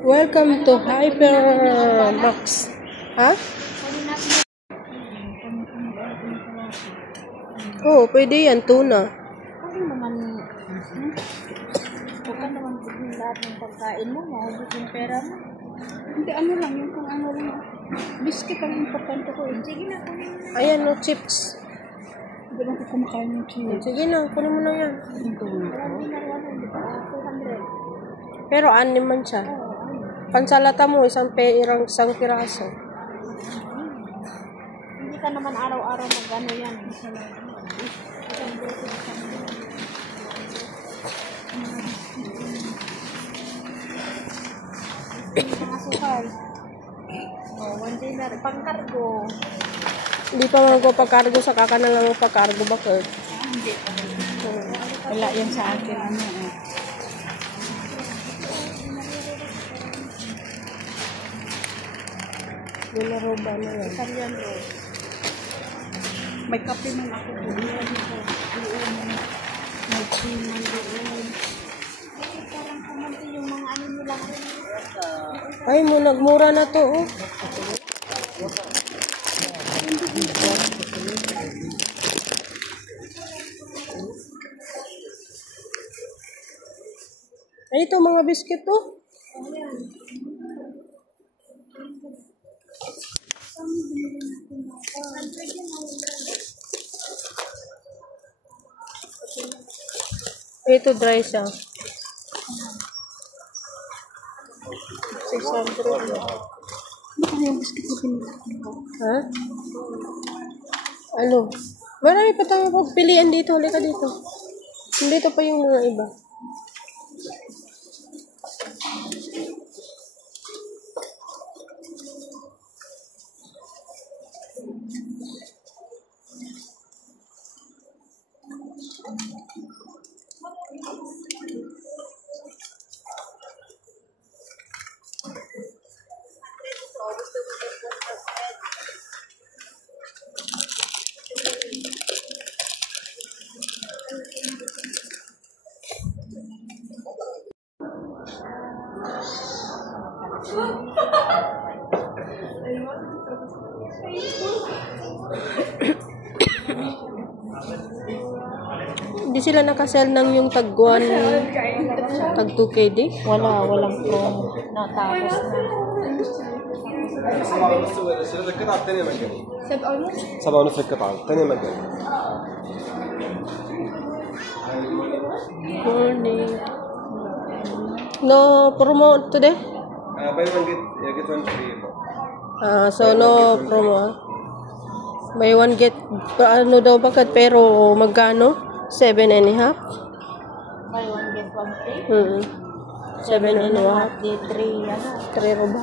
Welcome to Hypermax. Ha? Oo, pwede yan. Tuna. Ano naman, huwag ka naman bigyan lahat ng pagkain mo, mahubos yung pera mo. Hindi, ano lang, yung kung ano lang. Biscuit ang importante ko. Sige na, kunin mo na. Ayan, no, chips. Hindi lang ko kumakain yung chips. Sige na, kunin mo na yan. Marami na rin, hindi pa 200. Pero anim man siya. Pansalata mo, isang piraso. Hindi ka naman araw-araw mag-ano yan. Mga sukal. One dinner, pangkargo. Hindi pa magpapakargo, saka ka na lang magpakargo. Bakit? Hindi. Wala yan sa akin. Ano eh. Ginaroba na yan. Italian roll. May kape man ako doon. May cream man doon. Ay, parang kumanti yung mga ano nila rin. Ay, nagmura na to, oh. Ay, ito mga biscuit, oh. Ito dry siya. 600. Ano yung biscuit na pinili ko? Ha? Ano? Marami pa tayong pagpilian dito. Halika dito. Dito pa yung mga iba. Hindi sila nakasell ng yung tag-1, tag 2KD? Walang promo. Natapos na. 7.5 القطعة الثانية مجانية 7.5 القطعة الثانية مجانية Morning. No promo today? buy one get one free. So no promo. Buy one get, ano daw bakit? Pero magkano? 7.5? Buy one get one free? 7.5? Day 3. 3 roba.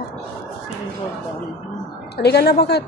Halika na bakit?